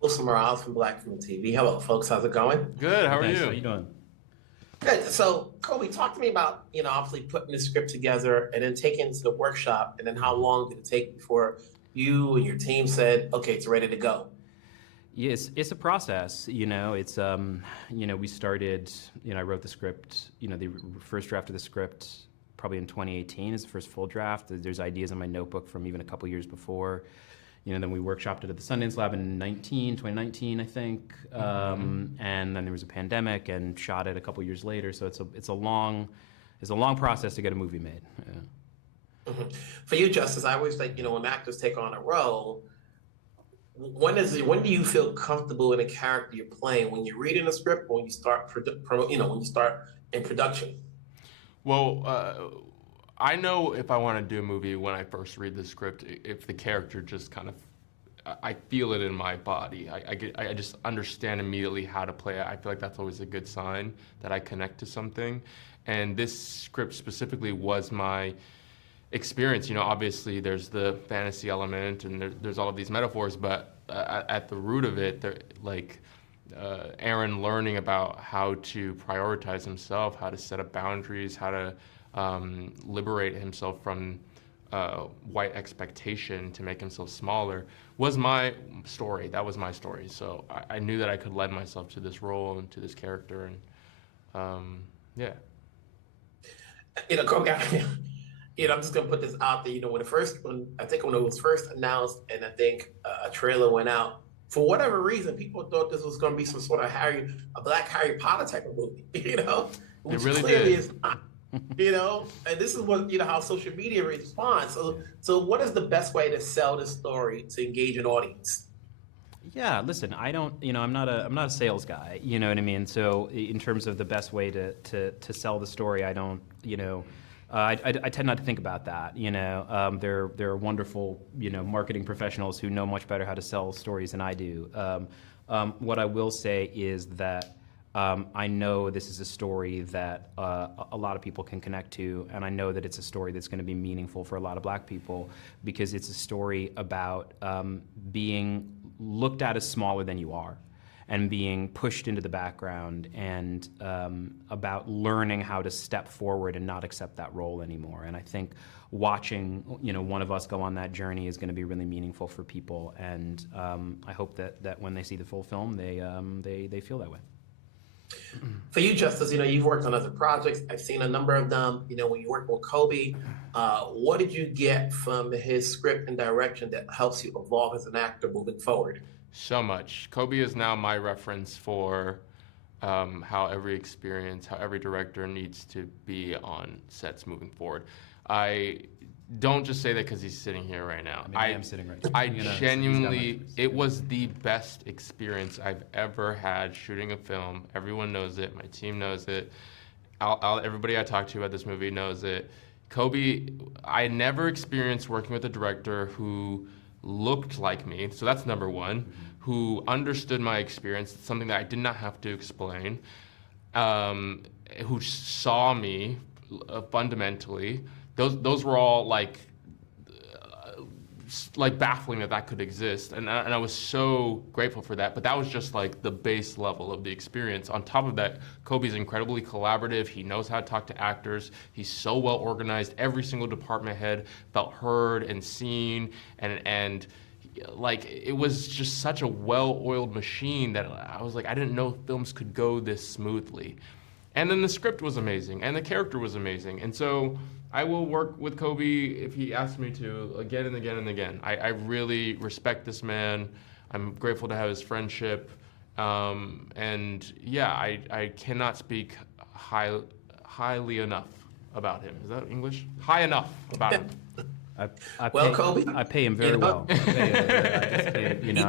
Wilson Morales from Black Film TV. Hello, folks. How's it going? Good. How are Thanks. you? How you doing? Good. So, Kobe, talk to me about, obviously putting the script together and then taking it to the workshop, and then how long did it take before you and your team said, okay, it's ready to go? Yes, it's a process. We started. I wrote the script. The first draft of the script probably in 2018 is the first full draft. There's ideas in my notebook from even a couple years before. Then we workshopped it at the Sundance Lab in 2019, I think. And then there was a pandemic, and shot it a couple years later. So it's a long process to get a movie made. Yeah. For you, Justice, I always think, when actors take on a role, when do you feel comfortable in a character you're playing? When you're reading a script, or when you start when you start in production? Well, I know if I want to do a movie when I first read the script, if the character just kind of, I feel it in my body. I just understand immediately how to play it. I feel like that's always a good sign that I connect to something. And this script specifically was my experience. Obviously there's the fantasy element and there's all of these metaphors, but at the root of it, Aren learning about how to prioritize himself, how to set up boundaries, how to liberate himself from white expectation to make himself smaller was my story. That was my story. So I knew that I could lend myself to this role and to this character, and yeah. Kobe, I'm just gonna put this out there. When it was first announced, and I think a trailer went out. For whatever reason, people thought this was going to be some sort of a Black Harry Potter type of movie. Which it really clearly did. is not. And this is what how social media responds. So what is the best way to sell this story to engage an audience? Yeah, listen, I don't, I'm not a sales guy, you know what I mean? So in terms of the best way to sell the story, I don't, I tend not to think about that, There are wonderful, marketing professionals who know much better how to sell stories than I do. What I will say is that I know this is a story that a lot of people can connect to, and I know that it's a story that's going to be meaningful for a lot of Black people, because it's a story about being looked at as smaller than you are and being pushed into the background, and about learning how to step forward and not accept that role anymore. And I think watching one of us go on that journey is going to be really meaningful for people, and I hope that when they see the full film, they feel that way. For you, Justice, you've worked on other projects. I've seen a number of them. When you work with Kobe, what did you get from his script and direction that helps you evolve as an actor moving forward? So much. Kobe is now my reference for how every director needs to be on sets moving forward. I don't just say that because he's sitting here right now. I am sitting right here. I genuinely, it was the best experience I've ever had shooting a film. Everyone knows it. My team knows it. Everybody I talk to about this movie knows it. Kobe, I never experienced working with a director who looked like me, so that's number one, who understood my experience, something that I did not have to explain, who saw me fundamentally. Those were all like baffling that could exist, and I was so grateful for that. But that was just like the base level of the experience. On top of that, Kobe's incredibly collaborative. He knows how to talk to actors. He's so well organized. Every single department head felt heard and seen, and like it was just such a well-oiled machine that I was like, I didn't know films could go this smoothly. And then the script was amazing, and the character was amazing, and so I will work with Kobe if he asks me to again and again and again. I really respect this man. I'm grateful to have his friendship. And yeah, I cannot speak highly enough about him. Is that English? High enough about him. Kobe, I pay him very well.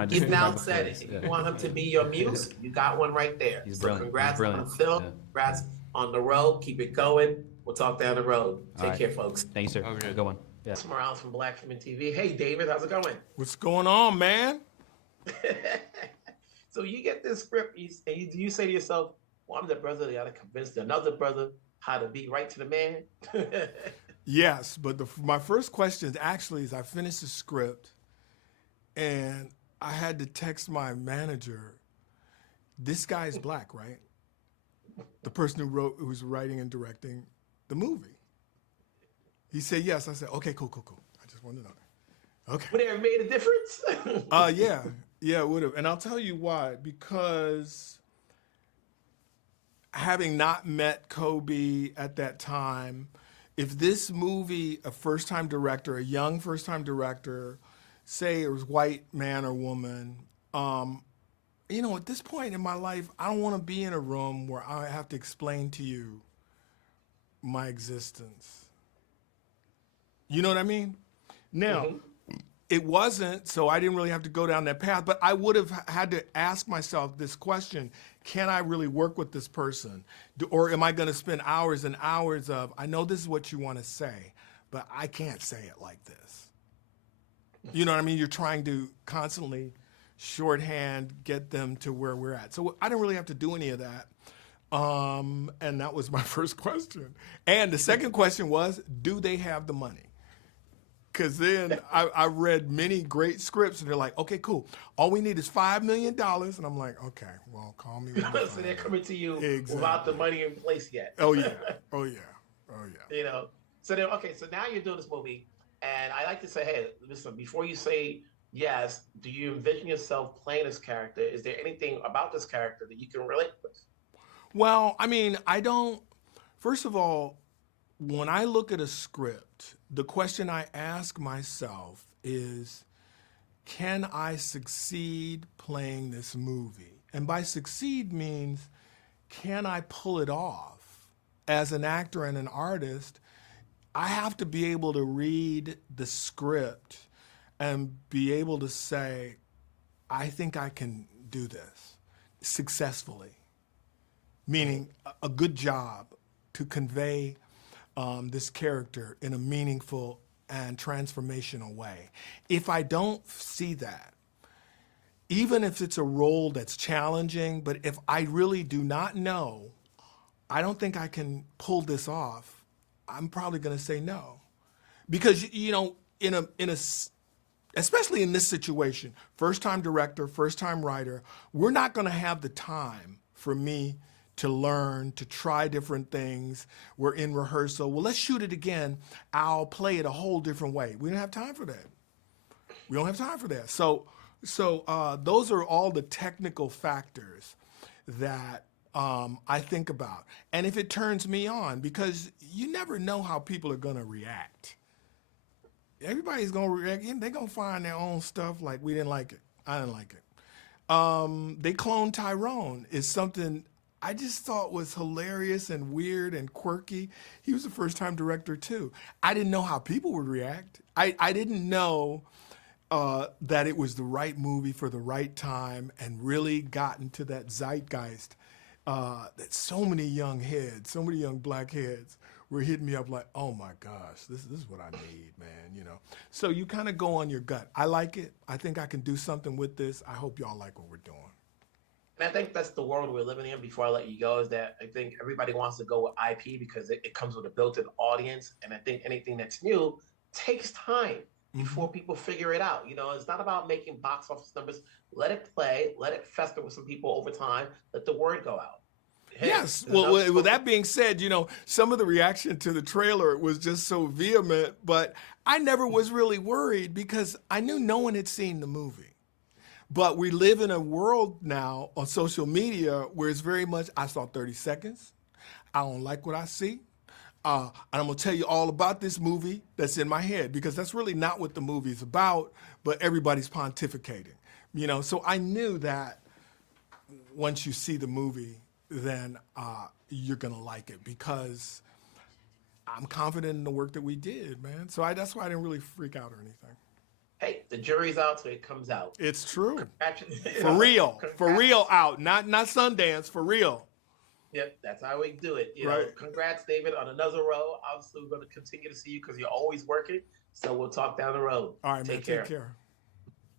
He's now said it. If you want him to be your muse, you got one right there. He's so brilliant. Congrats on the Yeah. film. Congrats on the road. Keep it going. We'll talk down the road. Take care, folks. Thank you, sir. Okay. Have a good one. Yeah. Morales from Black Film TV. Hey, David, how's it going? What's going on, man? So you get this script, and you say to yourself, well, I'm the brother that got to convince another brother how to be right to the man. Yes, but my first question actually is I finished the script, and I had to text my manager. This guy's black, right? The person who was writing and directing the movie. He said yes. I said, okay, cool. I just wanted to know. Okay. Would it have made a difference? Yeah, it would have. And I'll tell you why. Because having not met Kobi at that time, if this movie, a first-time director, a young first-time director, say it was white man or woman, at this point in my life, I don't want to be in a room where I have to explain to you my existence. You know what I mean? Now, it wasn't, so I didn't really have to go down that path, but I would have had to ask myself this question: can I really work with this person? Or am I going to spend hours and hours of, I know this is what you want to say, but I can't say it like this. You know what I mean? You're trying to constantly shorthand, get them to where we're at. So I didn't really have to do any of that. And that was my first question. And the second question was, do they have the money? Because then I read many great scripts, and they're like, okay, cool. All we need is $5 million. And I'm like, okay, well, call me. So they're coming to you without the money in place yet. Oh, yeah. So then, okay, so now you're doing this movie, and I like to say, hey, listen, before you say yes, do you envision yourself playing this character? Is there anything about this character that you can relate with? Well, I mean, I don't. First of all, when I look at a script, the question I ask myself is, can I succeed playing this movie? And by succeed means, can I pull it off? As an actor and an artist, I have to be able to read the script and be able to say, I think I can do this successfully. Meaning a good job to convey this character in a meaningful and transformational way. If I don't see that, even if it's a role that's challenging, but if I really do not know, I don't think I can pull this off, I'm probably going to say no. Because, especially in this situation, first-time director, first-time writer, we're not going to have the time for me to learn, to try different things. We're in rehearsal. Well, let's shoot it again. I'll play it a whole different way. We don't have time for that. We don't have time for that. So those are all the technical factors that I think about. And if it turns me on, because you never know how people are going to react. Everybody's going to react. They're going to find their own stuff like, we didn't like it. I didn't like it. They cloned Tyrone. It's something I just thought was hilarious and weird and quirky. He was a first-time director, too. I didn't know how people would react. I didn't know that it was the right movie for the right time and really got into that zeitgeist that so many young heads, so many young black heads were hitting me up like, oh, my gosh, this is what I need, man, So you kind of go on your gut. I like it. I think I can do something with this. I hope y'all like what we're doing. And I think that's the world we're living in. Before I let you go, is that I think everybody wants to go with IP because it comes with a built-in audience. And I think anything that's new takes time before people figure it out. It's not about making box office numbers. Let it play, let it fester with some people over time, let the word go out. Hey, yes. Well, with that being said, some of the reaction to the trailer was just so vehement, but I never was really worried because I knew no one had seen the movie. But we live in a world now on social media where it's very much, I saw 30 seconds. I don't like what I see. And I'm going to tell you all about this movie that's in my head, because that's really not what the movie is about, but everybody's pontificating. So I knew that once you see the movie, then you're going to like it, because I'm confident in the work that we did, man. So that's why I didn't really freak out or anything. Hey, the jury's out, so it comes out. It's true. For real out. Not Sundance, for real. Yep, that's how we do it. Right. Congrats, David, on another role. Obviously, we're going to continue to see you because you're always working. So we'll talk down the road. All right, man. Take care.